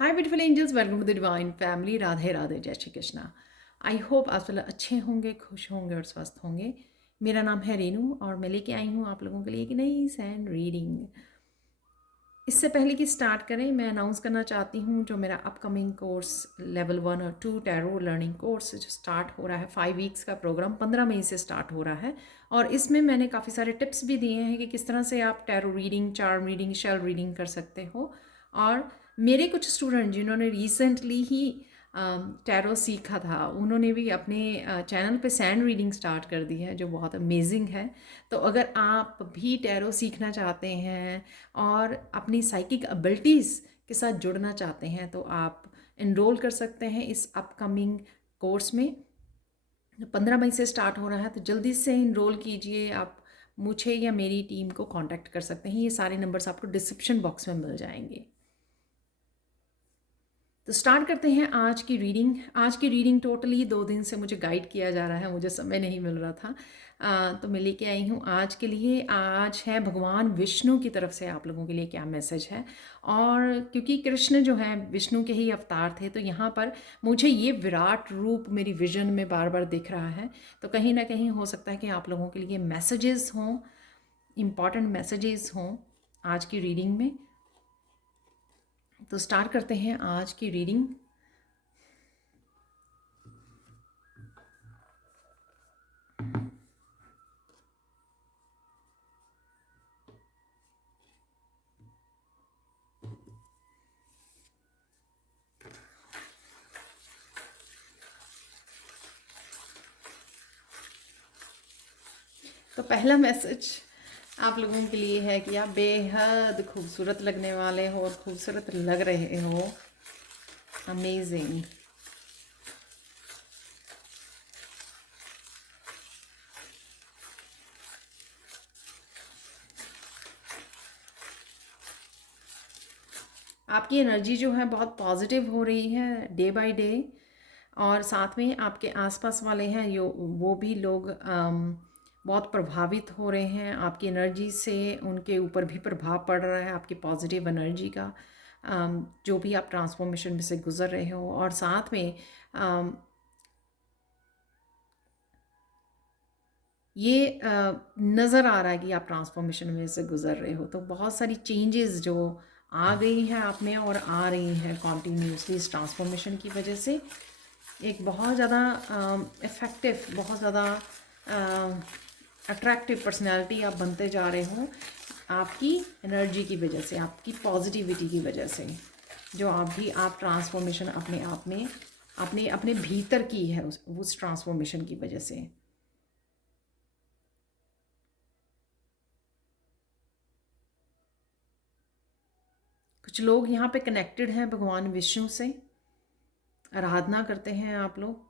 Hi beautiful angels, welcome to the divine family. Radhe Radhe, जय Shri Krishna. I hope आप सब अच्छे होंगे, खुश होंगे और स्वस्थ होंगे। मेरा नाम है रेनू और मैं लेके आई हूँ आप लोगों के लिए एक नई सैंड रीडिंग। इससे पहले कि स्टार्ट करें, मैं अनाउंस करना चाहती हूँ जो मेरा अपकमिंग कोर्स लेवल 1 और 2 टैरो लर्निंग कोर्स जो स्टार्ट हो रहा है, 5 वीक्स का प्रोग्राम 15 मई से स्टार्ट हो रहा है। और इसमें मैंने काफ़ी सारे टिप्स भी दिए हैं कि किस तरह से आप tarot reading, charm reading, shell reading कर सकते हो। और मेरे कुछ स्टूडेंट जिन्होंने रिसेंटली ही टैरो सीखा था, उन्होंने भी अपने चैनल पे सैंड रीडिंग स्टार्ट कर दी है, जो बहुत अमेजिंग है। तो अगर आप भी टैरो सीखना चाहते हैं और अपनी साइकिक एबिलिटीज़ के साथ जुड़ना चाहते हैं तो आप इनरोल कर सकते हैं इस अपकमिंग कोर्स में। 15 मई से स्टार्ट हो रहा है, तो जल्दी से इनरोल कीजिए। आप मुझे या मेरी टीम को कांटेक्ट कर सकते हैं। ये सारे नंबर्स आपको डिस्क्रिप्शन बॉक्स में मिल जाएंगे। तो स्टार्ट करते हैं आज की रीडिंग। आज की रीडिंग टोटली 2 दिन से मुझे गाइड किया जा रहा है, मुझे समय नहीं मिल रहा था। तो मैं लेके आई हूँ आज के लिए। आज है भगवान विष्णु की तरफ से आप लोगों के लिए क्या मैसेज है। और क्योंकि कृष्ण जो है विष्णु के ही अवतार थे, तो यहाँ पर मुझे ये विराट रूप मेरी विजन में बार बार दिख रहा है। तो कहीं ना कहीं हो सकता है कि आप लोगों के लिए मैसेजेस हों, इम्पॉर्टेंट मैसेजेस हों आज की रीडिंग में। तो स्टार्ट करते हैं आज की रीडिंग। तो पहला मैसेज आप लोगों के लिए है कि आप बेहद खूबसूरत लगने वाले हो और खूबसूरत लग रहे हो। अमेजिंग। आपकी एनर्जी जो है बहुत पॉजिटिव हो रही है डे बाय डे। और साथ में आपके आसपास वाले हैं वो भी लोग बहुत प्रभावित हो रहे हैं आपकी एनर्जी से। उनके ऊपर भी प्रभाव पड़ रहा है आपकी पॉजिटिव एनर्जी का, जो भी आप ट्रांसफॉर्मेशन में से गुजर रहे हो। और साथ में ये नज़र आ रहा है कि आप ट्रांसफॉर्मेशन में से गुजर रहे हो। तो बहुत सारी चेंजेस जो आ गई हैं आप में और आ रही हैं कॉन्टीन्यूसली इस ट्रांसफॉर्मेशन की वजह से। एक बहुत ज़्यादा इफ़ेक्टिव, बहुत ज़्यादा अट्रैक्टिव पर्सनैलिटी आप बनते जा रहे हो आपकी एनर्जी की वजह से, आपकी पॉजिटिविटी की वजह से। जो आप ट्रांसफॉर्मेशन अपने आप में अपने अपने भीतर की है उस ट्रांसफॉर्मेशन की वजह से। कुछ लोग यहाँ पे कनेक्टेड हैं भगवान विष्णु से, आराधना करते हैं आप लोग।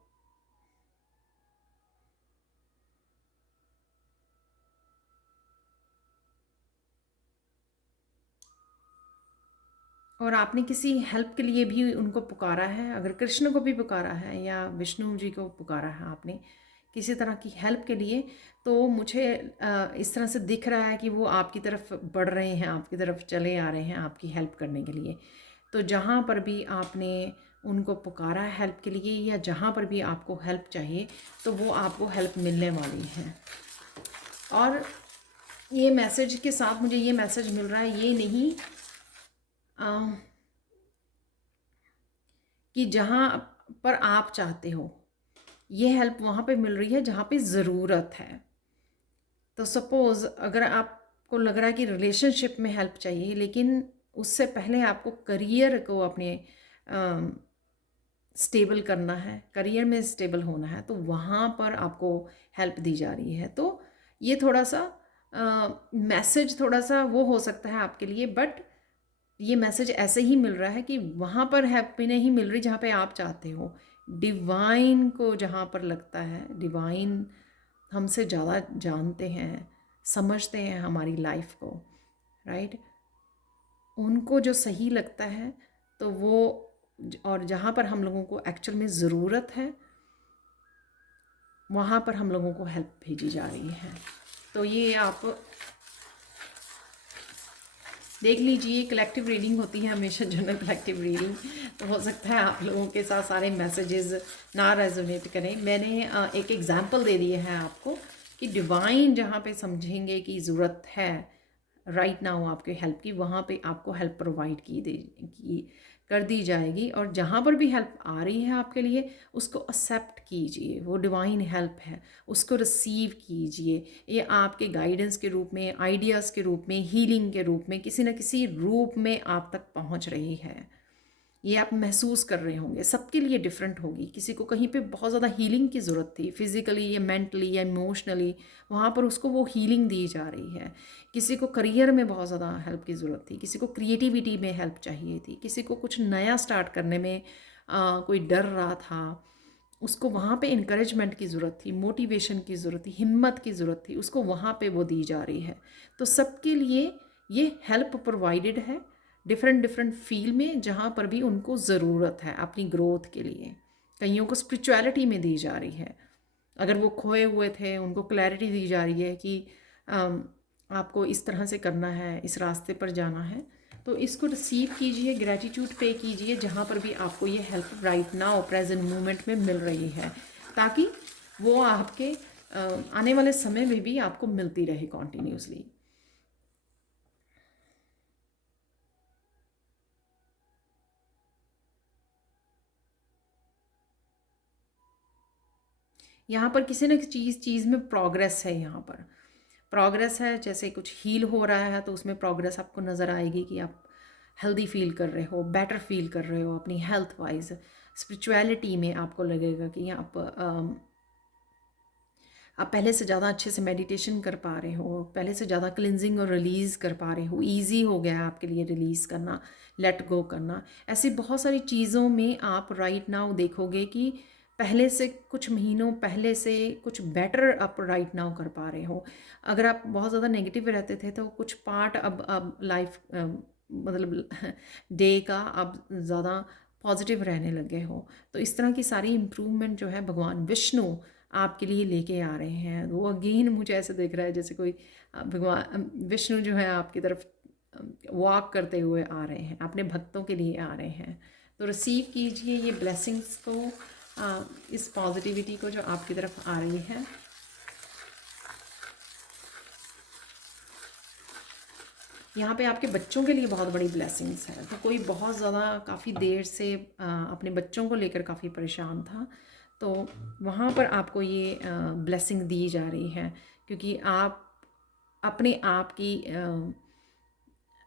और आपने किसी हेल्प के लिए भी उनको पुकारा है। अगर कृष्ण को भी पुकारा है या विष्णु जी को पुकारा है आपने किसी तरह की हेल्प के लिए, तो मुझे इस तरह से दिख रहा है कि वो आपकी तरफ बढ़ रहे हैं, आपकी तरफ चले आ रहे हैं आपकी हेल्प करने के लिए। तो जहाँ पर भी आपने उनको पुकारा है हेल्प के लिए, या जहाँ पर भी आपको हेल्प चाहिए, तो वो आपको हेल्प मिलने वाली है। और ये मैसेज के साथ मुझे ये मैसेज मिल रहा है, ये नहीं कि जहाँ पर आप चाहते हो, ये हेल्प वहाँ पे मिल रही है जहाँ पे ज़रूरत है। तो सपोज़ अगर आपको लग रहा है कि रिलेशनशिप में हेल्प चाहिए, लेकिन उससे पहले आपको करियर को अपने स्टेबल करना है, करियर में स्टेबल होना है, तो वहाँ पर आपको हेल्प दी जा रही है। तो ये थोड़ा सा मैसेज थोड़ा सा वो हो सकता है आपके लिए, बट ये मैसेज ऐसे ही मिल रहा है कि वहाँ पर हेल्प भी नहीं मिल रही जहाँ पे आप चाहते हो। डिवाइन को जहाँ पर लगता है, डिवाइन हमसे ज़्यादा जानते हैं, समझते हैं हमारी लाइफ को, राइट। उनको जो सही लगता है तो वो, और जहाँ पर हम लोगों को एक्चुअल में ज़रूरत है, वहाँ पर हम लोगों को हेल्प भेजी जा रही है। तो ये आप देख लीजिए, कलेक्टिव रीडिंग होती है हमेशा, जनरल कलेक्टिव रीडिंग, तो हो सकता है आप लोगों के साथ सारे मैसेजेस ना रेजोनेट करें। मैंने एक एग्जांपल दे दिया है आपको कि डिवाइन जहाँ पे समझेंगे कि ज़रूरत है राइट नाउ आपके हेल्प की, वहाँ पे आपको हेल्प प्रोवाइड की कर दी जाएगी। और जहाँ पर भी हेल्प आ रही है आपके लिए, उसको एक्सेप्ट कीजिए, वो डिवाइन हेल्प है, उसको रिसीव कीजिए। ये आपके गाइडेंस के रूप में, आइडियाज़ के रूप में, हीलिंग के रूप में, किसी न किसी रूप में आप तक पहुँच रही है। ये आप महसूस कर रहे होंगे, सबके लिए डिफरेंट होगी। किसी को कहीं पे बहुत ज़्यादा हीलिंग की ज़रूरत थी, फिज़िकली या मेंटली या इमोशनली, वहाँ पर उसको वो हीलिंग दी जा रही है। किसी को करियर में बहुत ज़्यादा हेल्प की ज़रूरत थी, किसी को क्रिएटिविटी में हेल्प चाहिए थी, किसी को कुछ नया स्टार्ट करने में कोई डर रहा था, उसको वहाँ पे इनकरेजमेंट की ज़रूरत थी, मोटिवेशन की ज़रूरत थी, हिम्मत की ज़रूरत थी, उसको वहाँ पे वो दी जा रही है। तो सबके लिए ये हेल्प प्रोवाइडेड है, डिफरेंट डिफरेंट फील्ड में, जहाँ पर भी उनको ज़रूरत है अपनी ग्रोथ के लिए। कईयों को स्पिरिचुअलिटी में दी जा रही है, अगर वो खोए हुए थे उनको क्लैरिटी दी जा रही है कि आपको इस तरह से करना है, इस रास्ते पर जाना है। तो इसको रिसीव कीजिए, ग्रेटिट्यूड पे कीजिए जहाँ पर भी आपको ये help right now present moment में मिल रही है, ताकि वो आपके आने वाले समय में भी आपको मिलती रहे कॉन्टीन्यूसली। यहाँ पर किसी न किसी चीज़ में प्रोग्रेस है, यहाँ पर प्रोग्रेस है। जैसे कुछ हील हो रहा है तो उसमें प्रोग्रेस आपको नज़र आएगी कि आप हेल्दी फील कर रहे हो, बेटर फील कर रहे हो अपनी हेल्थ वाइज। स्पिरिचुअलिटी में आपको लगेगा कि आप पहले से ज़्यादा अच्छे से मेडिटेशन कर पा रहे हो, पहले से ज़्यादा क्लिनजिंग और रिलीज़ कर पा रहे हो, ईजी हो गया है आपके लिए रिलीज़ करना, लेट गो करना। ऐसी बहुत सारी चीज़ों में आप राइट नाउ देखोगे कि पहले से, कुछ महीनों पहले से कुछ बेटर आप राइट नाउ कर पा रहे हो। अगर आप बहुत ज़्यादा नेगेटिव रहते थे तो कुछ पार्ट अब लाइफ मतलब डे का अब ज़्यादा पॉजिटिव रहने लगे हो। तो इस तरह की सारी इम्प्रूवमेंट जो है भगवान विष्णु आपके लिए लेके आ रहे हैं। वो अगेन मुझे ऐसे दिख रहा है जैसे कोई भगवान विष्णु जो है आपकी तरफ वॉक करते हुए आ रहे हैं, अपने भक्तों के लिए आ रहे हैं। तो रिसीव कीजिए ये ब्लेसिंग्स को, इस पॉजिटिविटी को जो आपकी तरफ आ रही है। यहाँ पे आपके बच्चों के लिए बहुत बड़ी ब्लेसिंग्स है। तो कोई बहुत ज़्यादा काफ़ी देर से अपने बच्चों को लेकर काफ़ी परेशान था, तो वहाँ पर आपको ये ब्लेसिंग दी जा रही है, क्योंकि आप अपने आप की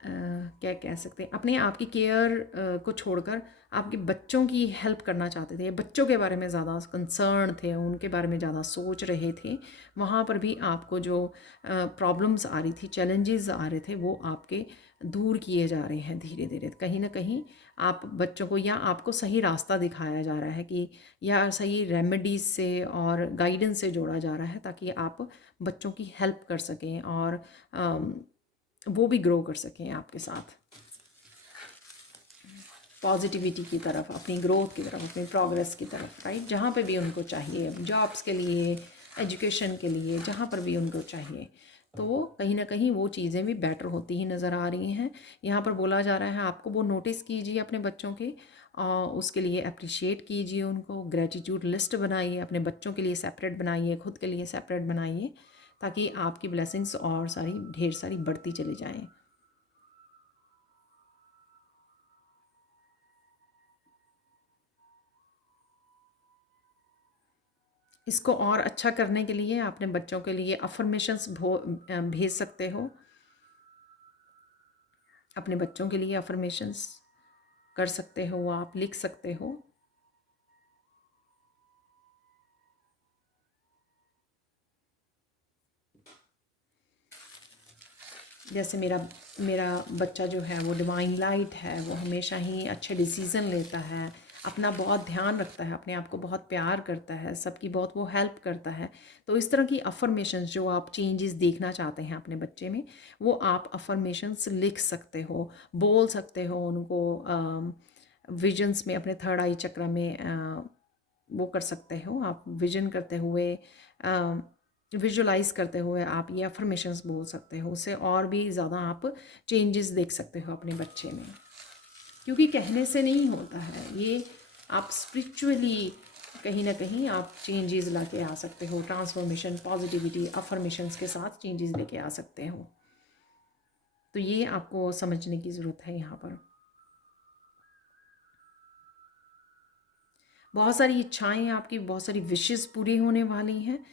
क्या कह सकते हैं, अपने आप की केयर को छोड़कर आपके बच्चों की हेल्प करना चाहते थे, बच्चों के बारे में ज़्यादा कंसर्न थे, उनके बारे में ज़्यादा सोच रहे थे। वहाँ पर भी आपको जो प्रॉब्लम्स आ रही थी, चैलेंजेस आ रहे थे, वो आपके दूर किए जा रहे हैं धीरे धीरे। कहीं ना कहीं आप बच्चों को, या आपको सही रास्ता दिखाया जा रहा है कि, या सही रेमेडीज से और गाइडेंस से जोड़ा जा रहा है, ताकि आप बच्चों की हेल्प कर सकें और वो भी ग्रो कर सकें आपके साथ पॉजिटिविटी की तरफ, अपनी ग्रोथ की तरफ, अपनी प्रोग्रेस की तरफ, राइट। जहाँ पे भी उनको चाहिए, जॉब्स के लिए, एजुकेशन के लिए, जहाँ पर भी उनको चाहिए, तो वो कहीं ना कहीं वो चीज़ें भी बेटर होती ही नज़र आ रही हैं। यहाँ पर बोला जा रहा है आपको वो नोटिस कीजिए अपने बच्चों के, और उसके लिए अप्रिशिएट कीजिए उनको, ग्रेटिट्यूड लिस्ट बनाइए, अपने बच्चों के लिए सेपरेट बनाइए, खुद के लिए सेपरेट बनाइए, ताकि आपकी ब्लेसिंग्स और सारी ढेर सारी बढ़ती चली जाएँ। इसको और अच्छा करने के लिए अपने बच्चों के लिए अफर्मेशंस भेज सकते हो, अपने बच्चों के लिए अफर्मेशंस कर सकते हो, आप लिख सकते हो। जैसे मेरा मेरा बच्चा जो है वो डिवाइन लाइट है, वो हमेशा ही अच्छे डिसीज़न लेता है, अपना बहुत ध्यान रखता है, अपने आप को बहुत प्यार करता है, सबकी बहुत वो हेल्प करता है। तो इस तरह की अफर्मेशंस जो आप चेंजेस देखना चाहते हैं अपने बच्चे में, वो आप अफर्मेशंस लिख सकते हो, बोल सकते हो उनको, विजन्स में, अपने थर्ड आई चक्र में वो कर सकते हो आप, विजन करते हुए विजुलाइज करते हुए आप ये अफर्मेशंस बोल सकते हो, उससे और भी ज़्यादा आप चेंजेस देख सकते हो अपने बच्चे में, क्योंकि कहने से नहीं होता है ये, आप स्पिरिचुअली कहीं ना कहीं आप चेंजेस ला के आ सकते हो, ट्रांसफॉर्मेशन पॉजिटिविटी अफर्मेशंस के साथ चेंजेस लेके आ सकते हो। तो ये आपको समझने की ज़रूरत है यहाँ पर। बहुत सारी इच्छाएं आपकी, बहुत सारी विशेस पूरी होने वाली हैं।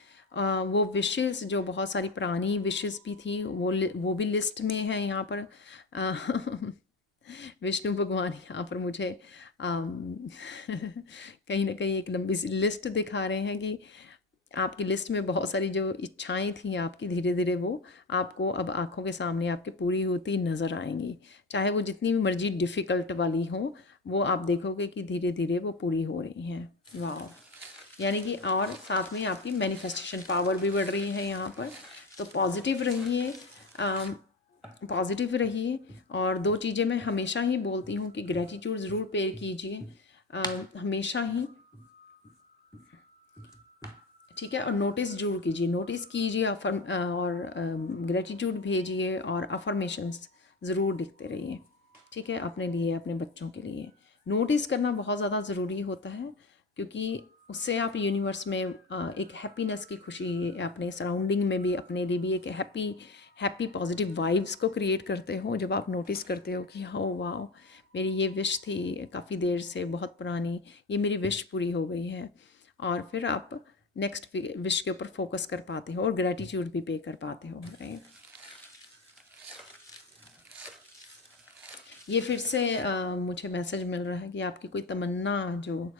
वो विशेस जो बहुत सारी पुरानी विशेस भी थी वो भी लिस्ट में है यहाँ पर। अ, विष्णु भगवान यहाँ पर मुझे कहीं ना कहीं एक लंबी सी लिस्ट दिखा रहे हैं कि आपकी लिस्ट में बहुत सारी जो इच्छाएं थी आपकी, धीरे धीरे वो आपको अब आंखों के सामने आपके पूरी होती नज़र आएंगी, चाहे वो जितनी भी मर्जी डिफ़िकल्ट वाली हो, वो आप देखोगे कि धीरे धीरे वो पूरी हो रही हैं। वाह, यानी कि और साथ में आपकी मैनिफेस्टेशन पावर भी बढ़ रही है यहाँ पर। तो पॉजिटिव रहिए, पॉजिटिव रहिए। और दो चीज़ें मैं हमेशा ही बोलती हूँ कि ग्रेटिट्यूड ज़रूर पे कीजिए, हमेशा ही, ठीक है। और नोटिस जरूर कीजिए, नोटिस कीजिए और ग्रेटिट्यूड भेजिए और अफर्मेशंस ज़रूर लिखते रहिए, ठीक है, अपने लिए अपने बच्चों के लिए। नोटिस करना बहुत ज़्यादा ज़रूरी होता है, क्योंकि उससे आप यूनिवर्स में एक हैप्पीनेस की खुशी, अपने सराउंडिंग में भी अपने लिए भी एक हैप्पी पॉजिटिव वाइब्स को क्रिएट करते हो जब आप नोटिस करते हो कि हाँ वाह, मेरी ये विश थी काफ़ी देर से, बहुत पुरानी, ये मेरी विश पूरी हो गई है। और फिर आप नेक्स्ट विश के ऊपर फोकस कर पाते हो और ग्रेटिट्यूड भी पे कर पाते हो, राइट। ये फिर से मुझे मैसेज मिल रहा है कि आपकी कोई तमन्ना जो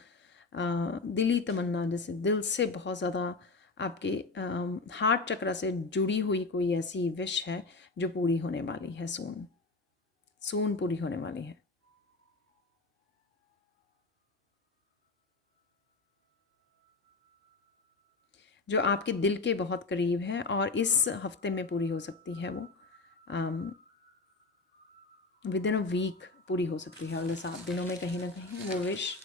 दिली तमन्ना, जैसे दिल से बहुत ज़्यादा आपके हार्ट चक्र से जुड़ी हुई कोई ऐसी विश है जो पूरी होने वाली है, सून सून पूरी होने वाली है। जो आपके दिल के बहुत करीब है और इस हफ्ते में पूरी हो सकती है वो, विद इन अ वीक पूरी हो सकती है, अगले 7 दिनों में कहीं ना कहीं वो विश।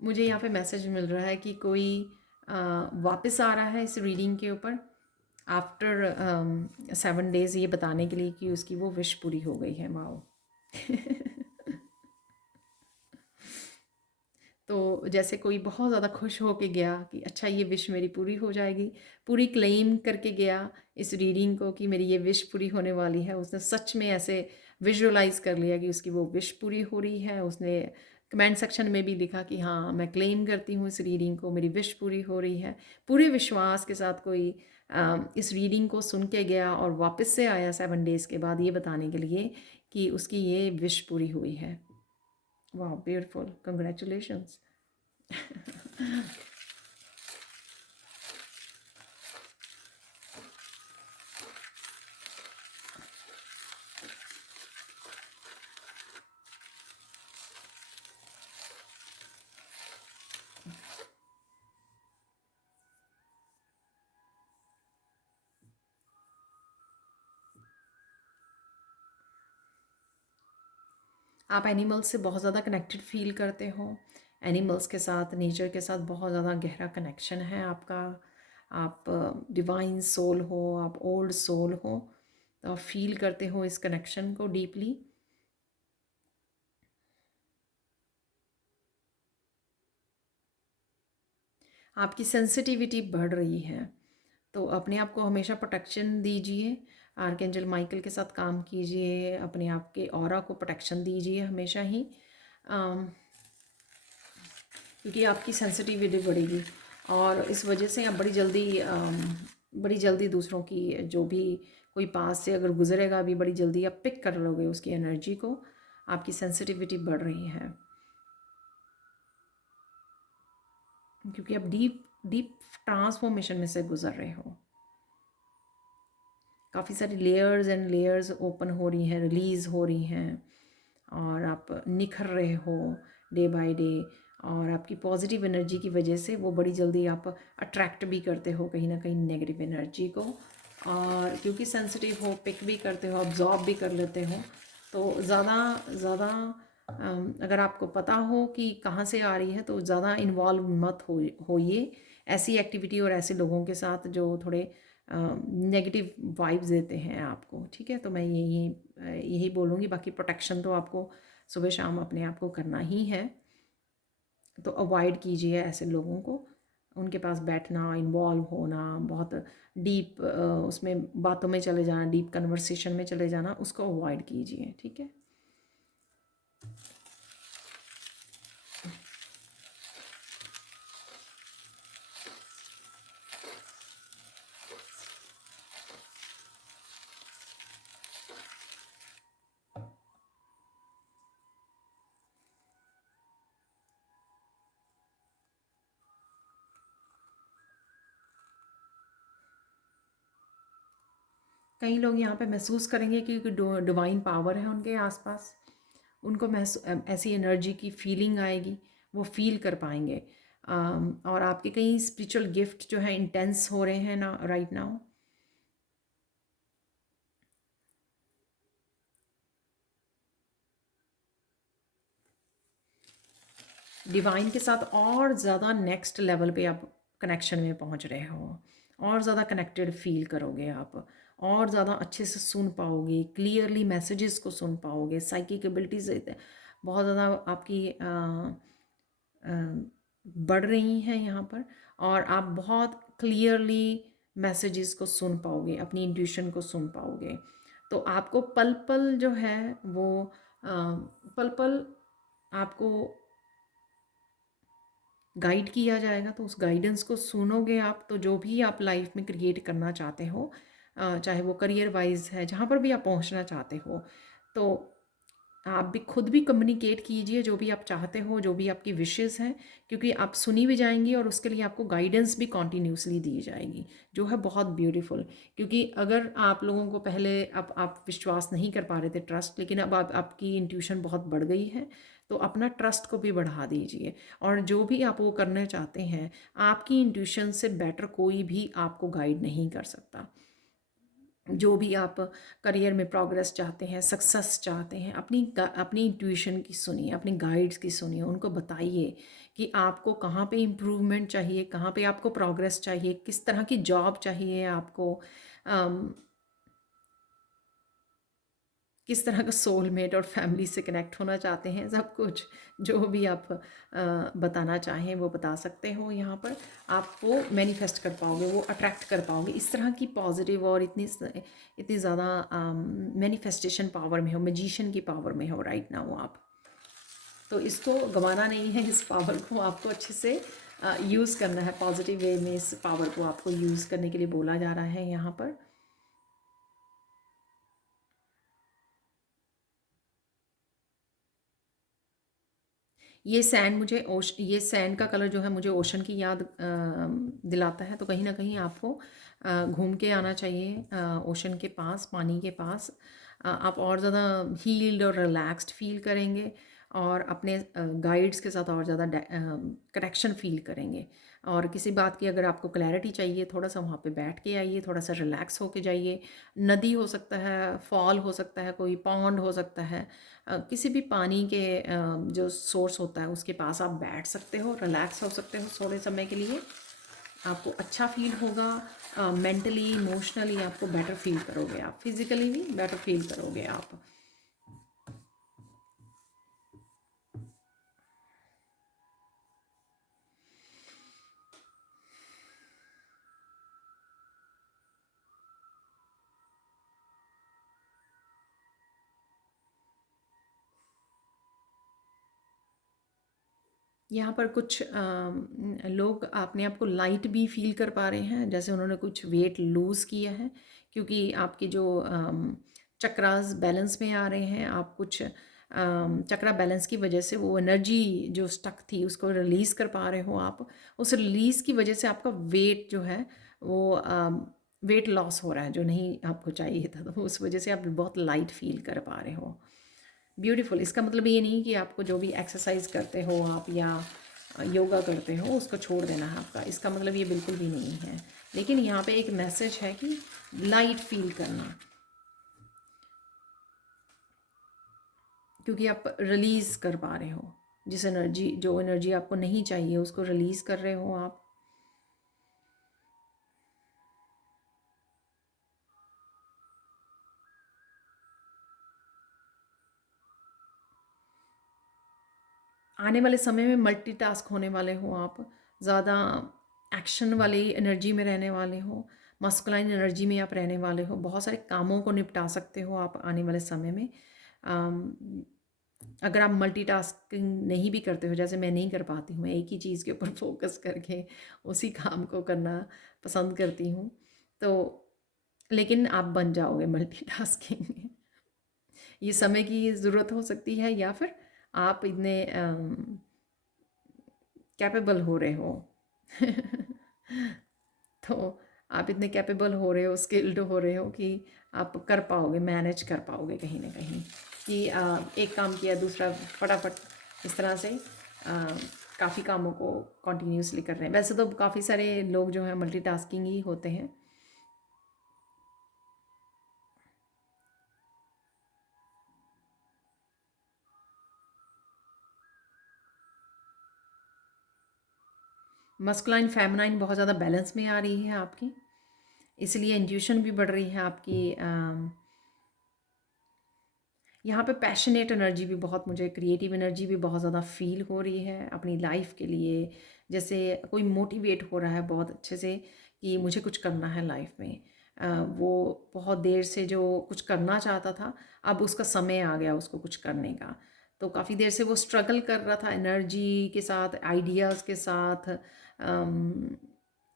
मुझे यहाँ पे मैसेज मिल रहा है कि कोई वापस आ रहा है इस रीडिंग के ऊपर आफ्टर 7 डेज़, ये बताने के लिए कि उसकी वो विश पूरी हो गई है। वाओ। तो जैसे कोई बहुत ज़्यादा खुश हो के गया कि अच्छा ये विश मेरी पूरी हो जाएगी, पूरी क्लेम करके गया इस रीडिंग को कि मेरी ये विश पूरी होने वाली है, उसने सच में ऐसे विजुअलाइज कर लिया कि उसकी वो विश पूरी हो रही है। उसने कमेंट सेक्शन में भी लिखा कि हाँ मैं क्लेम करती हूँ इस रीडिंग को, मेरी विश पूरी हो रही है। पूरे विश्वास के साथ कोई इस रीडिंग को सुन के गया और वापस से आया 7 डेज़ के बाद ये बताने के लिए कि उसकी ये विश पूरी हुई है। वाह, ब्यूटीफुल, कंग्रेचुलेशंस। आप एनिमल्स से बहुत ज़्यादा कनेक्टेड फील करते हो, एनिमल्स के साथ, नेचर के साथ बहुत ज़्यादा गहरा कनेक्शन है आपका। आप डिवाइन सोल हो, आप ओल्ड सोल हो, तो आप फील करते हो इस कनेक्शन को डीपली। आपकी सेंसिटिविटी बढ़ रही है, तो अपने आप को हमेशा प्रोटेक्शन दीजिए, आर्कएंजल माइकल के साथ काम कीजिए, अपने आप के ऑरा को प्रोटेक्शन दीजिए हमेशा ही, क्योंकि आपकी सेंसिटिविटी बढ़ेगी और इस वजह से आप बड़ी जल्दी दूसरों की जो भी कोई पास से अगर गुजरेगा भी, बड़ी जल्दी आप पिक कर लोगे उसकी एनर्जी को। आपकी सेंसिटिविटी बढ़ रही है क्योंकि आप डीप डीप ट्रांसफॉर्मेशन में से गुजर रहे हो। काफ़ी सारी लेयर्स एंड लेयर्स ओपन हो रही हैं, रिलीज़ हो रही हैं और आप निखर रहे हो डे बाय डे। और आपकी पॉजिटिव एनर्जी की वजह से वो बड़ी जल्दी आप अट्रैक्ट भी करते हो कहीं ना कहीं नेगेटिव एनर्जी को, और क्योंकि सेंसिटिव हो पिक भी करते हो, अब्जॉर्ब भी कर लेते हो, तो ज़्यादा अगर आपको पता हो कि कहाँ से आ रही है तो ज़्यादा इन्वॉल्व मत होइए ऐसी एक्टिविटी और ऐसे लोगों के साथ जो थोड़े नेगेटिव वाइब्स देते हैं आपको, ठीक है। तो मैं यही बोलूँगी। बाकी प्रोटेक्शन तो आपको सुबह शाम अपने आप को करना ही है, तो अवॉइड कीजिए ऐसे लोगों को, उनके पास बैठना, इन्वॉल्व होना, बहुत डीप उसमें बातों में चले जाना, डीप कन्वर्सेशन में चले जाना, उसको अवॉइड कीजिए, ठीक है। कई लोग यहाँ पे महसूस करेंगे कि डिवाइन पावर है उनके आसपास, उनको ऐसी एनर्जी की फीलिंग आएगी, वो फील कर पाएंगे। और आपके कई स्पिरिचुअल गिफ्ट जो है इंटेंस हो रहे हैं ना राइट नाउ। डिवाइन के साथ और ज़्यादा नेक्स्ट लेवल पे आप कनेक्शन में पहुंच रहे हो, और ज़्यादा कनेक्टेड फील करोगे आप, और ज़्यादा अच्छे से सुन पाओगे, क्लियरली मैसेजेस को सुन पाओगे, साइकिक एबिलिटीज बहुत ज़्यादा आपकी बढ़ रही हैं यहाँ पर, और आप बहुत क्लियरली मैसेजेस को सुन पाओगे, अपनी इंट्यूशन को सुन पाओगे। तो आपको पल पल जो है वो पल पल आपको गाइड किया जाएगा, तो उस गाइडेंस को सुनोगे आप, तो जो भी आप लाइफ में क्रिएट करना चाहते हो, चाहे वो करियर वाइज है, जहाँ पर भी आप पहुँचना चाहते हो, तो आप भी खुद भी कम्युनिकेट कीजिए जो भी आप चाहते हो, जो भी आपकी विशेस हैं, क्योंकि आप सुनी भी जाएंगी और उसके लिए आपको गाइडेंस भी कॉन्टीन्यूसली दी जाएगी, जो है बहुत ब्यूटीफुल। क्योंकि अगर आप लोगों को पहले अब आप विश्वास नहीं कर पा रहे थे, ट्रस्ट, लेकिन अब आपकी इंट्यूशन बहुत बढ़ गई है, तो अपना ट्रस्ट को भी बढ़ा दीजिए। और जो भी आप वो करना चाहते हैं, आपकी इंट्यूशन से बेटर कोई भी आपको गाइड नहीं कर सकता। जो भी आप करियर में प्रोग्रेस चाहते हैं, सक्सेस चाहते हैं, अपनी इंट्यूशन की सुनिए, अपनी गाइड्स की सुनिए, उनको बताइए कि आपको कहाँ पे इम्प्रूवमेंट चाहिए, कहाँ पे आपको प्रोग्रेस चाहिए, किस तरह की जॉब चाहिए आपको, किस तरह का सोलमेट और फैमिली से कनेक्ट होना चाहते हैं, सब कुछ जो भी आप बताना चाहें वो बता सकते हो। यहाँ पर आप वो मैनिफेस्ट कर पाओगे, वो अट्रैक्ट कर पाओगे, इस तरह की पॉजिटिव और इतनी ज़्यादा मैनिफेस्टेशन पावर में हो, मैजिशियन की पावर में हो राइट नाउ आप। तो इसको गंवाना नहीं है, इस पावर को आपको अच्छे से यूज़ करना है, पॉजिटिव वे में इस पावर को आपको यूज़ करने के लिए बोला जा रहा है यहाँ पर। ये सैंड का कलर जो है मुझे ओशन की याद दिलाता है, तो कहीं ना कहीं आपको घूम के आना चाहिए ओशन के पास, पानी के पास। आप और ज़्यादा हील्ड और रिलैक्स्ड फील करेंगे, और अपने गाइड्स के साथ और ज़्यादा कनेक्शन फील करेंगे। और किसी बात की अगर आपको क्लैरिटी चाहिए, थोड़ा सा वहाँ पे बैठ के आइए, थोड़ा सा रिलैक्स होके जाइए। नदी हो सकता है, फॉल हो सकता है, कोई पॉन्ड हो सकता है, किसी भी पानी के जो सोर्स होता है उसके पास आप बैठ सकते हो, रिलैक्स हो सकते हो थोड़े समय के लिए। आपको अच्छा फील होगा, मेंटली इमोशनली आपको बेटर फील करोगे, आप फिज़िकली भी बेटर फील करोगे आप। यहाँ पर कुछ लोग अपने आप को लाइट भी फील कर पा रहे हैं, जैसे उन्होंने कुछ वेट लूज़ किया है, क्योंकि आपके जो चक्रास बैलेंस में आ रहे हैं। आप कुछ चक्रा बैलेंस की वजह से वो एनर्जी जो स्टक थी उसको रिलीज़ कर पा रहे हो आप। उस रिलीज़ की वजह से आपका वेट जो है वो वेट लॉस हो रहा है, जो नहीं आपको चाहिए था, तो उस वजह से आप बहुत लाइट फील कर पा रहे हो। ब्यूटीफुल। इसका मतलब ये नहीं कि आपको जो भी एक्सरसाइज करते हो आप या योगा करते हो उसको छोड़ देना है आपका, इसका मतलब ये बिल्कुल भी नहीं है। लेकिन यहाँ पे एक मैसेज है कि लाइट फील करना, क्योंकि आप रिलीज़ कर पा रहे हो जो एनर्जी आपको नहीं चाहिए उसको रिलीज़ कर रहे हो आप। आने वाले समय में मल्टीटास्क होने वाले हो आप, ज़्यादा एक्शन वाली एनर्जी में रहने वाले हो, मस्कुलाइन एनर्जी में आप रहने वाले हो, बहुत सारे कामों को निपटा सकते हो आप आने वाले समय में। अगर आप मल्टीटास्किंग नहीं भी करते हो, जैसे मैं नहीं कर पाती हूँ, मैं एक ही चीज़ के ऊपर फोकस करके उसी काम को करना पसंद करती हूँ, तो लेकिन आप बन जाओगे मल्टीटास्किंग। ये समय की ज़रूरत हो सकती है या फिर आप इतने कैपेबल हो रहे हो। तो आप इतने कैपेबल हो रहे हो, स्किल्ड हो रहे हो कि आप कर पाओगे, मैनेज कर पाओगे कहीं ना कहीं कि एक काम किया दूसरा फटाफट इस तरह से काफ़ी कामों को कॉन्टीन्यूसली कर रहे हैं। वैसे तो काफ़ी सारे लोग जो हैं मल्टीटास्किंग ही होते हैं। मस्कुलाइन फेमिनाइन बहुत ज़्यादा बैलेंस में आ रही है आपकी, इसलिए इंट्यूशन भी बढ़ रही है आपकी। यहाँ पे पैशनेट एनर्जी भी बहुत, मुझे क्रिएटिव एनर्जी भी बहुत ज़्यादा फील हो रही है अपनी लाइफ के लिए। जैसे कोई मोटिवेट हो रहा है बहुत अच्छे से कि मुझे कुछ करना है लाइफ में। वो बहुत देर से जो कुछ करना चाहता था, अब उसका समय आ गया उसको कुछ करने का। तो काफ़ी देर से वो स्ट्रगल कर रहा था एनर्जी के साथ, आइडियाज़ के साथ,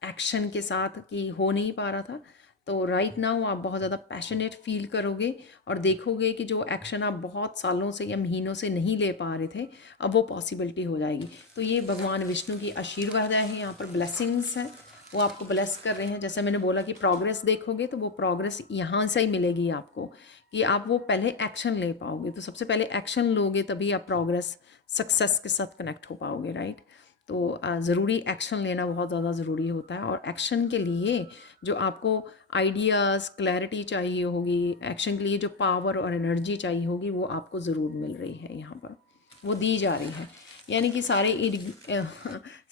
एक्शन के साथ, कि हो नहीं पा रहा था। तो राइट नाउ आप बहुत ज़्यादा पैशनेट फील करोगे और देखोगे कि जो एक्शन आप बहुत सालों से या महीनों से नहीं ले पा रहे थे, अब वो पॉसिबिलिटी हो जाएगी। तो ये भगवान विष्णु की आशीर्वाद है, यहाँ पर ब्लेसिंग्स हैं, वो आपको ब्लेस कर रहे हैं। जैसे मैंने बोला कि प्रोग्रेस देखोगे तो वो प्रोग्रेस यहाँ से ही मिलेगी आपको, कि आप वो पहले एक्शन ले पाओगे। तो सबसे पहले एक्शन लोगे तभी आप प्रोग्रेस, सक्सेस के साथ कनेक्ट हो पाओगे, राइट। तो ज़रूरी एक्शन लेना बहुत ज़्यादा ज़रूरी होता है, और एक्शन के लिए जो आपको आइडियाज़, क्लैरिटी चाहिए होगी, एक्शन के लिए जो पावर और एनर्जी चाहिए होगी, वो आपको ज़रूर मिल रही है यहाँ पर, वो दी जा रही है। यानी कि सारे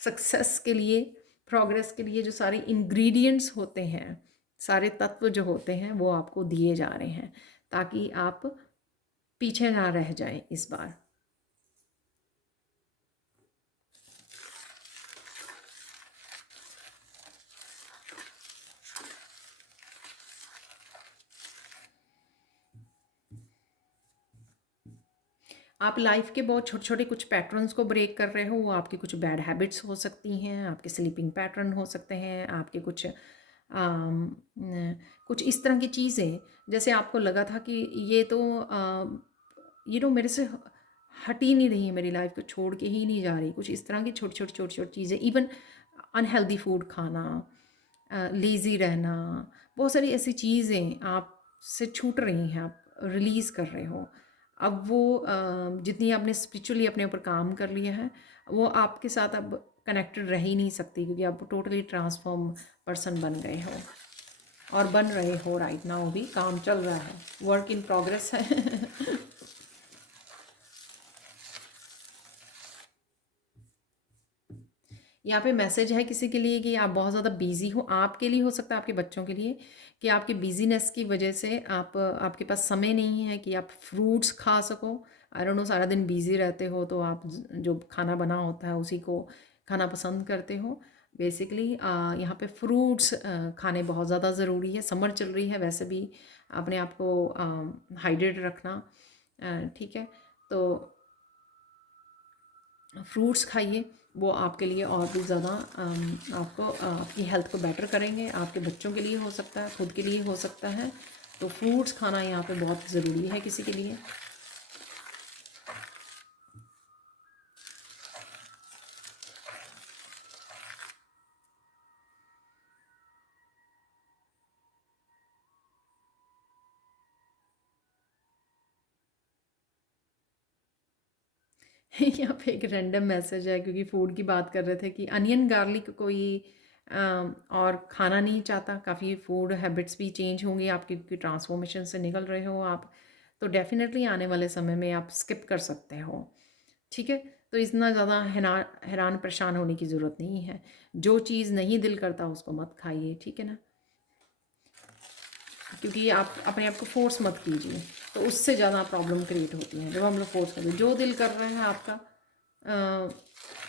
सक्सेस के लिए, प्रोग्रेस के लिए जो सारे इंग्रेडिएंट्स होते हैं, सारे तत्व जो होते हैं, वो आपको दिए जा रहे हैं ताकि आप पीछे ना रह जाएं इस बार। आप लाइफ के बहुत छोटे छोटे कुछ पैटर्न्स को ब्रेक कर रहे हो। वो आपकी कुछ बैड हैबिट्स हो सकती हैं, आपके स्लीपिंग पैटर्न हो सकते हैं, आपके कुछ कुछ इस तरह की चीज़ें, जैसे आपको लगा था कि ये तो मेरे से हट ही नहीं रही है, मेरी लाइफ को छोड़ के ही नहीं जा रही। कुछ इस तरह की छोटी छोटी छोटी छोटी चीज़ें, इवन अनहेल्दी फूड खाना, लेज़ी रहना, बहुत सारी ऐसी चीज़ें आप से छूट रही हैं, आप रिलीज़ कर रहे हो। अब वो जितनी आपने स्पिरिचुअली अपने ऊपर काम कर लिया है, वो आपके साथ अब कनेक्टेड रह ही नहीं सकती, क्योंकि आप टोटली ट्रांसफॉर्म पर्सन बन गए हो और बन रहे हो। राइट नाउ भी काम चल रहा है, वर्क इन प्रोग्रेस है। यहाँ पे मैसेज है किसी के लिए कि आप बहुत ज़्यादा बिजी हो, आपके लिए हो सकता है, आपके बच्चों के लिए, कि आपकी बिजीनेस की वजह से आपके पास समय नहीं है कि आप फ्रूट्स खा सको। आई डोंट नो, सारा दिन बिजी रहते हो तो आप जो खाना बना होता है उसी को खाना पसंद करते हो। बेसिकली यहाँ पे फ्रूट्स खाने बहुत ज़्यादा ज़रूरी है। समर चल रही है, वैसे भी अपने आप को हाइड्रेट रखना, ठीक है। तो फ्रूट्स खाइए, वो आपके लिए और भी ज़्यादा आपको आपकी हेल्थ को बेटर करेंगे। आपके बच्चों के लिए हो सकता है, खुद के लिए हो सकता है। तो फ्रूट्स खाना यहाँ पे बहुत ज़रूरी है किसी के लिए। यहाँ पे एक रैंडम मैसेज है, क्योंकि फूड की बात कर रहे थे, कि अनियन गार्लिक कोई और खाना नहीं चाहता। काफ़ी फूड हैबिट्स भी चेंज होंगी आपकी, क्योंकि ट्रांसफॉर्मेशन से निकल रहे हो आप। तो डेफिनेटली आने वाले समय में आप स्किप कर सकते हो, ठीक है। तो इतना ज़्यादा हैरान परेशान होने की ज़रूरत नहीं है। जो चीज़ नहीं दिल करता उसको मत खाइए, ठीक है ना, क्योंकि आप अपने आप को फोर्स मत कीजिए, तो उससे ज़्यादा प्रॉब्लम क्रिएट होती है। जब हम लोग फोर्स करते हैं, जो दिल कर रहा है आपका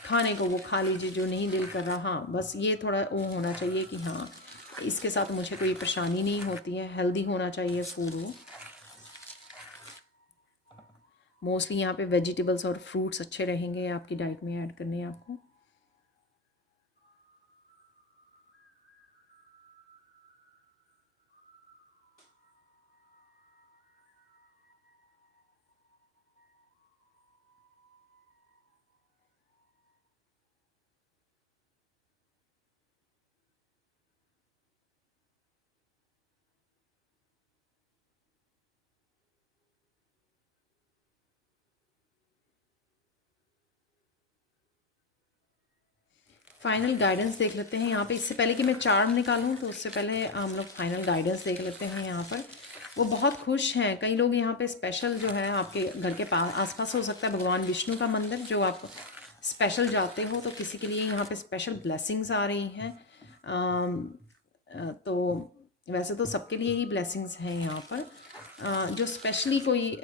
खाने को वो खा लीजिए, जो नहीं दिल कर रहा, हाँ बस ये थोड़ा वो होना चाहिए कि हाँ इसके साथ मुझे कोई परेशानी नहीं होती है, हेल्दी होना चाहिए फूड वो। मोस्टली यहाँ पे वेजिटेबल्स और फ्रूट्स अच्छे रहेंगे आपकी डाइट में ऐड करने आपको। फाइनल गाइडेंस देख लेते हैं यहाँ पे। इससे पहले कि मैं चार्म निकालूं तो उससे पहले हम लोग फाइनल गाइडेंस देख लेते हैं। यहाँ पर वो बहुत खुश हैं। कई लोग यहाँ पे स्पेशल जो है आपके घर के पास आसपास हो सकता है भगवान विष्णु का मंदिर जो आप स्पेशल जाते हो, तो किसी के लिए यहाँ पे स्पेशल ब्लेसिंग्स आ रही हैं। तो वैसे तो सबके लिए ही ब्लेसिंग्स हैं यहाँ पर। जो स्पेशली कोई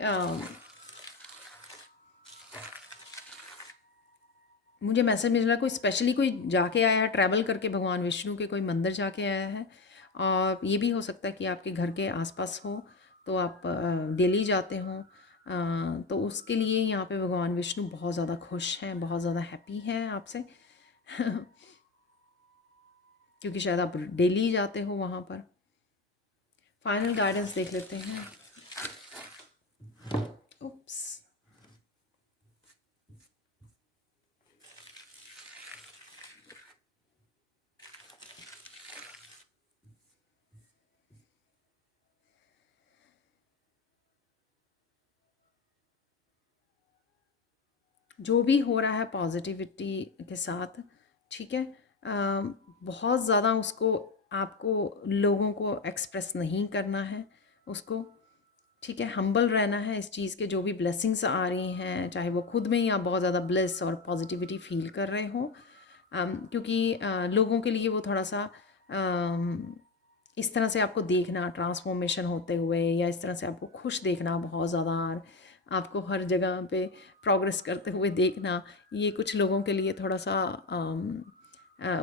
मुझे मैसेज मिल रहा है कोई स्पेशली कोई जाके आया है, ट्रैवल करके भगवान विष्णु के कोई मंदिर जाके आया है। और ये भी हो सकता है कि आपके घर के आसपास हो, तो आप डेली जाते हो, तो उसके लिए यहाँ पे भगवान विष्णु बहुत ज़्यादा खुश हैं, बहुत ज़्यादा हैप्पी हैं आपसे क्योंकि शायद आप डेली जाते हो वहाँ पर। फाइनल गाइडेंस देख लेते हैं। उप्स, जो भी हो रहा है पॉजिटिविटी के साथ, ठीक है। बहुत ज़्यादा उसको आपको लोगों को एक्सप्रेस नहीं करना है उसको, ठीक है। हम्बल रहना है इस चीज़ के, जो भी ब्लेसिंग्स आ रही हैं, चाहे वो खुद में ही आप बहुत ज़्यादा ब्लेस और पॉजिटिविटी फील कर रहे हो, क्योंकि लोगों के लिए वो थोड़ा सा इस तरह से आपको देखना ट्रांसफॉर्मेशन होते हुए, या इस तरह से आपको खुश देखना बहुत ज़्यादा, और आपको हर जगह पे प्रोग्रेस करते हुए देखना, ये कुछ लोगों के लिए थोड़ा सा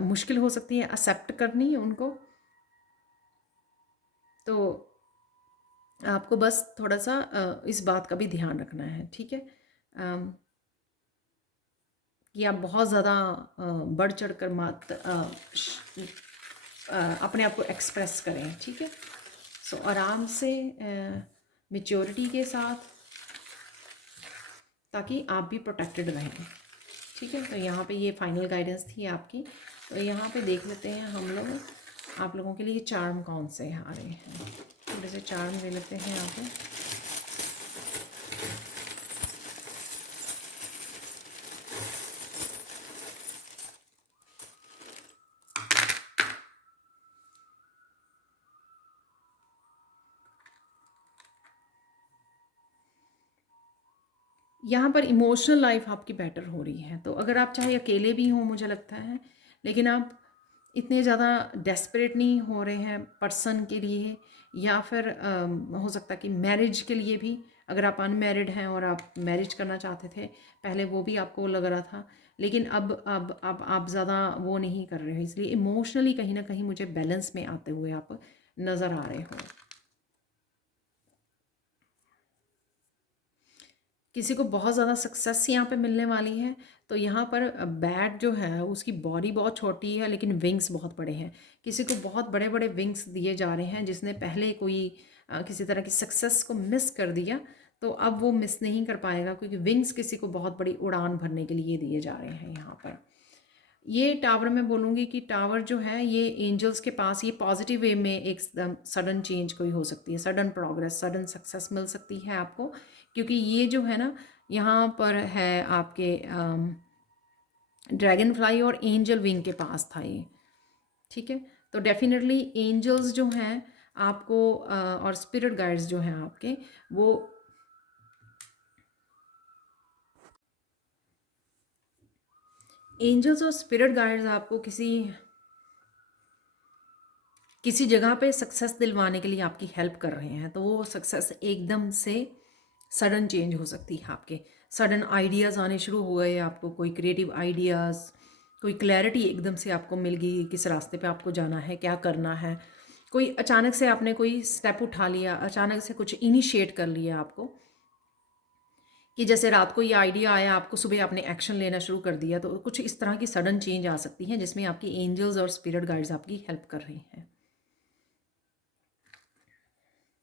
मुश्किल हो सकती है एक्सेप्ट करनी उनको। तो आपको बस थोड़ा सा इस बात का भी ध्यान रखना है, ठीक है, कि आप बहुत ज़्यादा बढ़ चढ़ कर मत अपने आप को एक्सप्रेस करें, ठीक है। सो आराम से मेच्योरिटी के साथ, ताकि आप भी प्रोटेक्टेड रहें, ठीक है। तो यहाँ पे ये फाइनल गाइडेंस थी आपकी। तो यहाँ पे देख लेते हैं हम लोग आप लोगों के लिए चार्म कौन से आ रहे हैं। थोड़े से चार्म ले लेते हैं यहाँ पे। यहाँ पर इमोशनल लाइफ आपकी बेटर हो रही है। तो अगर आप चाहे अकेले भी हों, मुझे लगता है, लेकिन आप इतने ज़्यादा डेस्परेट नहीं हो रहे हैं पर्सन के लिए, या फिर हो सकता है कि मैरिज के लिए भी, अगर आप अनमैरिड हैं और आप मैरिज करना चाहते थे पहले, वो भी आपको लग रहा था, लेकिन अब आप ज़्यादा वो नहीं कर रहे हो, इसलिए इमोशनली कहीं ना कहीं मुझे बैलेंस में आते हुए आप नज़र आ रहे हो। किसी को बहुत ज़्यादा सक्सेस यहाँ पे मिलने वाली है। तो यहाँ पर बैट जो है उसकी बॉडी बहुत छोटी है लेकिन विंग्स बहुत बड़े हैं। किसी को बहुत बड़े बड़े विंग्स दिए जा रहे हैं, जिसने पहले कोई किसी तरह की सक्सेस को मिस कर दिया, तो अब वो मिस नहीं कर पाएगा, क्योंकि विंग्स किसी को बहुत बड़ी उड़ान भरने के लिए दिए जा रहे हैं यहाँ पर। ये टावर मैं बोलूँगी कि टावर जो है ये एंजल्स के पास, ये पॉजिटिव वे में एक सडन चेंज कोई हो सकती है, सडन प्रोग्रेस, सडन सक्सेस मिल सकती है आपको, क्योंकि ये जो है ना यहाँ पर है आपके ड्रैगन फ्लाई और एंजल विंग के पास था ये, ठीक है। तो डेफिनेटली एंजल्स जो हैं आपको और स्पिरिट गाइड्स जो हैं आपके, वो एंजल्स और स्पिरिट गाइड्स आपको किसी जगह पे सक्सेस दिलवाने के लिए आपकी हेल्प कर रहे हैं, तो वो सक्सेस एकदम से सडन चेंज हो सकती है आपके। सडन आइडियाज़ आने शुरू हो गए आपको, कोई क्रिएटिव आइडियाज़, कोई क्लैरिटी एकदम से आपको मिल गई, किस रास्ते पे आपको जाना है, क्या करना है। कोई अचानक से आपने कोई स्टेप उठा लिया, अचानक से कुछ इनिशिएट कर लिया आपको, कि जैसे रात को ये आइडिया आया, आपको सुबह आपने एक्शन लेना शुरू कर दिया। तो कुछ इस तरह की सडन चेंज आ सकती है जिसमें आपकी एंजल्स और स्पिरिट गाइड्स आपकी हेल्प कर रही हैं।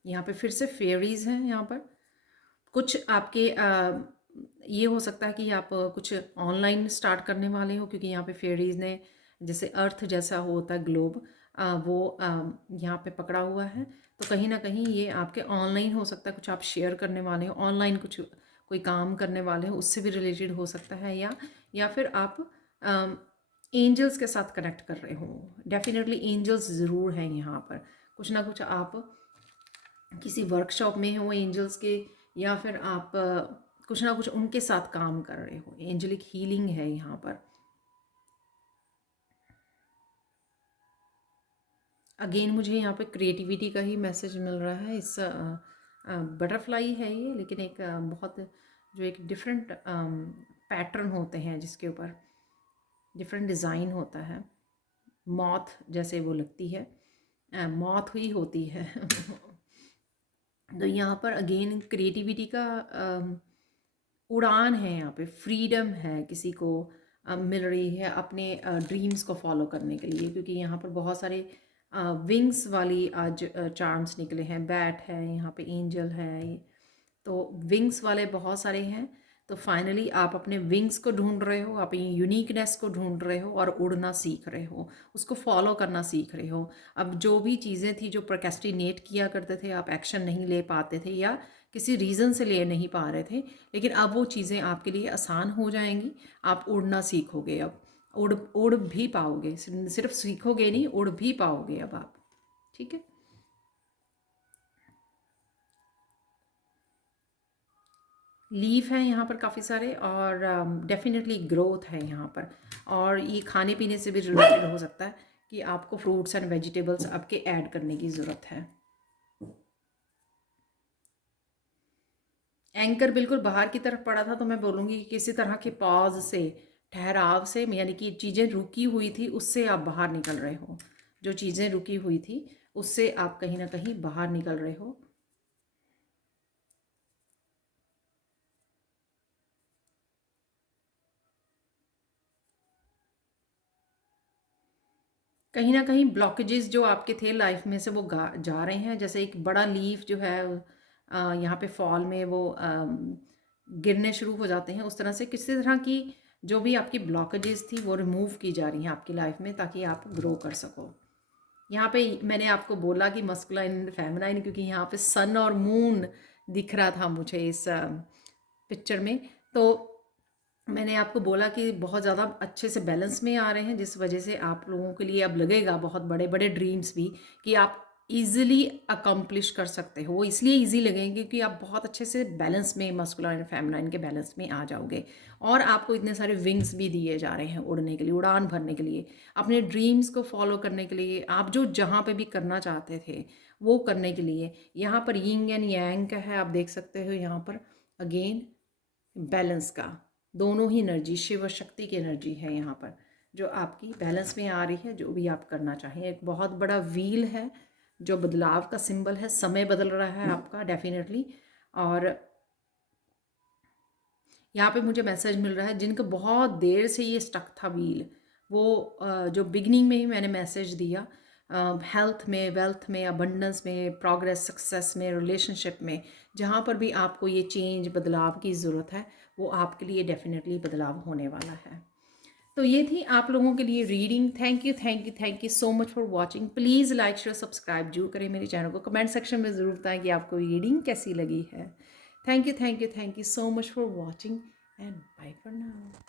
यहाँ पे फिर से फेयरीज हैं। यहाँ पर कुछ आपके ये हो सकता है कि आप कुछ ऑनलाइन स्टार्ट करने वाले हो, क्योंकि यहाँ पे फेयरीज ने जैसे अर्थ जैसा होता है ग्लोब, वो यहाँ पे पकड़ा हुआ है। तो कहीं ना कहीं ये आपके ऑनलाइन हो सकता है, कुछ आप शेयर करने वाले हो ऑनलाइन, कुछ कोई काम करने वाले हो, उससे भी रिलेटेड हो सकता है। या फिर आप एंजल्स के साथ कनेक्ट कर रहे हो। डेफिनेटली एंजल्स ज़रूर हैं यहाँ पर। कुछ ना कुछ आप किसी वर्कशॉप में हो एंजल्स के, या फिर आप कुछ ना कुछ उनके साथ काम कर रहे हो। एंजलिक हीलिंग है यहाँ पर। अगेन मुझे यहाँ पे क्रिएटिविटी का ही मैसेज मिल रहा है। इस बटरफ्लाई है ये, लेकिन एक बहुत जो एक डिफरेंट पैटर्न होते हैं जिसके ऊपर डिफरेंट डिज़ाइन होता है। मॉथ जैसे वो लगती है, मॉथ ही होती है। तो यहाँ पर अगेन क्रिएटिविटी का उड़ान है, यहाँ पे फ्रीडम है किसी को मिल रही है अपने ड्रीम्स को फॉलो करने के लिए, क्योंकि यहाँ पर बहुत सारे विंग्स वाली आज चार्म्स निकले हैं। बैट है यहाँ पे, एंजल है, तो विंग्स वाले बहुत सारे हैं। तो फाइनली आप अपने विंग्स को ढूंढ रहे हो, अपनी यूनिकनेस को ढूंढ रहे हो और उड़ना सीख रहे हो, उसको फॉलो करना सीख रहे हो। अब जो भी चीज़ें थी जो प्रोक्रेस्टिनेट किया करते थे, आप एक्शन नहीं ले पाते थे या किसी रीज़न से ले नहीं पा रहे थे, लेकिन अब वो चीज़ें आपके लिए आसान हो जाएंगी। आप उड़ना सीखोगे, अब उड़ उड़ भी पाओगे, सिर्फ सीखोगे नहीं, उड़ भी पाओगे अब आप। ठीक है। लीफ हैं यहाँ पर काफ़ी सारे, और डेफिनेटली ग्रोथ है यहाँ पर। और ये खाने पीने से भी रिलेटेड हो सकता है कि आपको फ्रूट्स एंड वेजिटेबल्स आपके ऐड करने की ज़रूरत है। एंकर बिल्कुल बाहर की तरफ पड़ा था, तो मैं बोलूँगी कि किसी तरह के पॉज से, ठहराव से, यानी कि चीज़ें रुकी हुई थी उससे आप बाहर निकल रहे हो। जो चीज़ें रुकी हुई थी उससे आप कहीं ना कहीं बाहर निकल रहे हो। कहीं ना कहीं ब्लॉकेजेस जो आपके थे लाइफ में से वो जा रहे हैं। जैसे एक बड़ा लीफ जो है यहाँ पे फॉल में वो गिरने शुरू हो जाते हैं, उस तरह से किसी तरह की जो भी आपकी ब्लॉकेजेस थी वो रिमूव की जा रही हैं आपकी लाइफ में, ताकि आप ग्रो कर सको। यहाँ पे मैंने आपको बोला कि मस्कुलाइन फेमिनाइन, क्योंकि यहाँ पे सन और मून दिख रहा था मुझे इस पिक्चर में। तो मैंने आपको बोला कि बहुत ज़्यादा अच्छे से बैलेंस में आ रहे हैं, जिस वजह से आप लोगों के लिए अब लगेगा बहुत बड़े बड़े ड्रीम्स भी कि आप इजीली अकम्प्लिश कर सकते हो। वो इसलिए इजी लगेंगे क्योंकि आप बहुत अच्छे से बैलेंस में, मस्कुलाइन और फेमिनाइन के बैलेंस में आ जाओगे। और आपको इतने सारे विंग्स भी दिए जा रहे हैं उड़ने के लिए, उड़ान भरने के लिए, अपने ड्रीम्स को फॉलो करने के लिए, आप जो जहाँ पे भी करना चाहते थे वो करने के लिए। यहाँ पर यिंग एंड यांग का है, आप देख सकते हो यहाँ पर अगेन बैलेंस का, दोनों ही एनर्जी, शिव और शक्ति की एनर्जी है यहाँ पर जो आपकी बैलेंस में आ रही है। जो भी आप करना चाहें, एक बहुत बड़ा व्हील है जो बदलाव का सिंबल है। समय बदल रहा है आपका डेफिनेटली। और यहाँ पे मुझे मैसेज मिल रहा है जिनको बहुत देर से ये स्टक था व्हील, वो जो बिगनिंग में ही मैंने मैसेज दिया, हेल्थ में, वेल्थ में, अबंडेंस में, प्रोग्रेस, सक्सेस में, रिलेशनशिप में, जहाँ पर भी आपको ये चेंज, बदलाव की ज़रूरत है, वो आपके लिए डेफिनेटली बदलाव होने वाला है। तो ये थी आप लोगों के लिए reading. Thank you, thank you, thank you so much for watching. Please like, share, subscribe जरूर करें मेरे चैनल को। कमेंट सेक्शन में ज़रूर बताएं कि आपको रीडिंग कैसी लगी है। Thank you, thank you, thank you so much for watching and bye for now.